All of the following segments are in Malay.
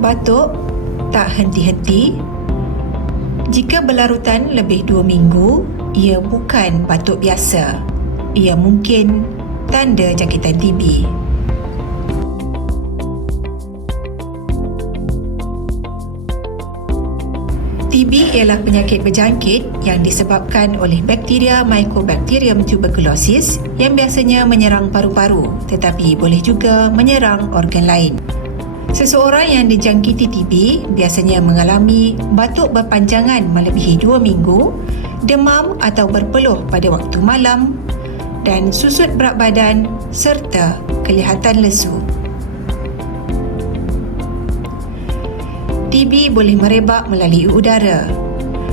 Batuk tak henti-henti. Jika berlarutan lebih 2 minggu, ia bukan batuk biasa. Ia mungkin tanda jangkitan TB. TB ialah penyakit berjangkit yang disebabkan oleh bakteria Mycobacterium tuberculosis yang biasanya menyerang paru-paru tetapi boleh juga menyerang organ lain. Seseorang yang dijangkiti TB biasanya mengalami batuk berpanjangan melebihi 2 minggu, demam atau berpeluh pada waktu malam dan susut berat badan serta kelihatan lesu. TB boleh merebak melalui udara.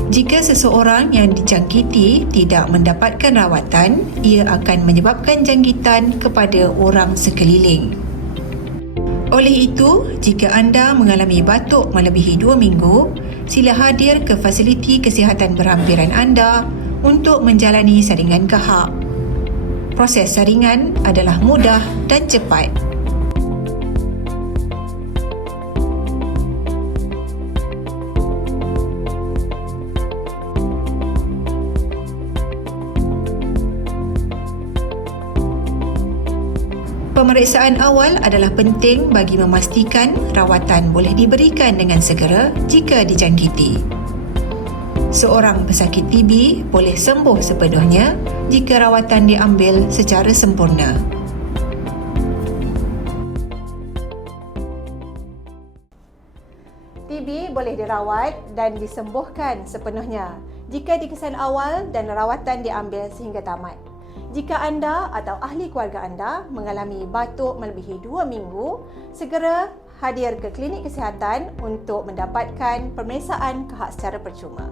Jika seseorang yang dijangkiti tidak mendapatkan rawatan, ia akan menyebabkan jangkitan kepada orang sekeliling. Oleh itu, jika anda mengalami batuk melebihi 2 minggu, sila hadir ke fasiliti kesihatan berhampiran anda untuk menjalani saringan kahak. Proses saringan adalah mudah dan cepat. Pemeriksaan awal adalah penting bagi memastikan rawatan boleh diberikan dengan segera jika dijangkiti. Seorang pesakit TB boleh sembuh sepenuhnya jika rawatan diambil secara sempurna. TB boleh dirawat dan disembuhkan sepenuhnya jika dikesan awal dan rawatan diambil sehingga tamat. Jika anda atau ahli keluarga anda mengalami batuk melebihi 2 minggu, segera hadir ke klinik kesihatan untuk mendapatkan pemeriksaan kahak secara percuma.